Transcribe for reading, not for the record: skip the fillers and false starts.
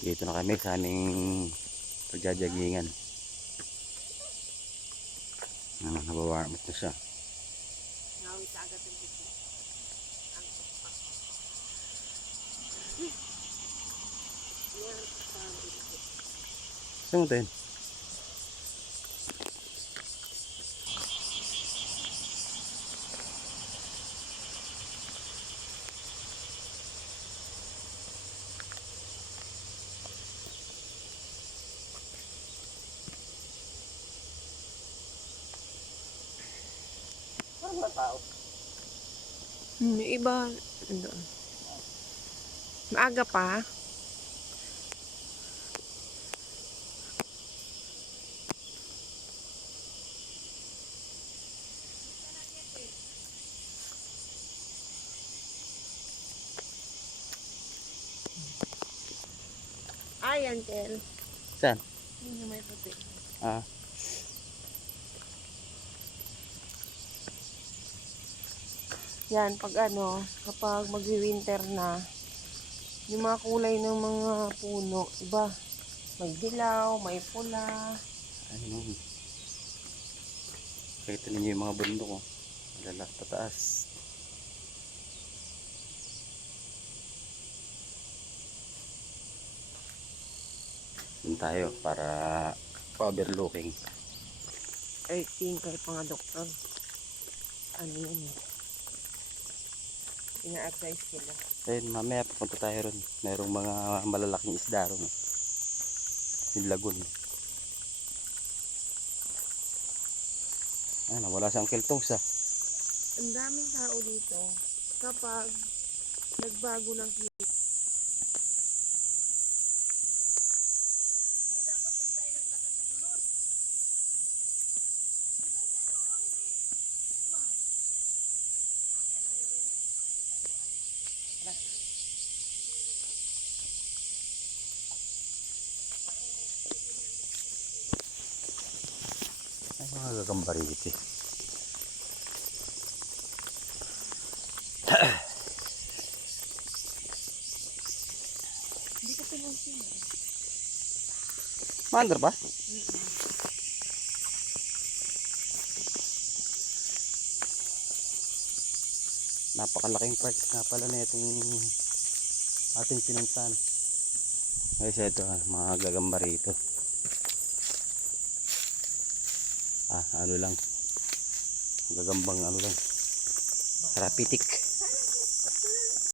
Dito na kami sa aming pagjajagingan. Nabawarmot na siya. Saan mo tayo? Parang na tao. Yung iba, doon. Maaga pa. Ayan, Kel. Saan? Hindi may puti. Ah. Yan, pag ano, kapag mag-winter na, yung mga kulay ng mga puno, iba. May dilaw, may pula. Ayun. Kita ninyo yung mga bundok, oh. Malalak pataas. Doon tayo para pa-overlooking. Earthing kay mga doktor. Ano yun eh. Ina-advise sila. Ayun, mamaya pupunta tayo ron. Merong mga malalaking isda ron. Yung lagoon. Ayun, wala sa Uncle Tongs, ah. Ang daming tao dito kapag nagbago ng klima. Ay, mga gagamba rito, eh. Hindi ko pinansin. Maandar ba? Napakalaking part nga pala na itong ating pinuntahan. Guys, ito, mga gagamba rito. Ano lang, gagambang ano lang, karapitik.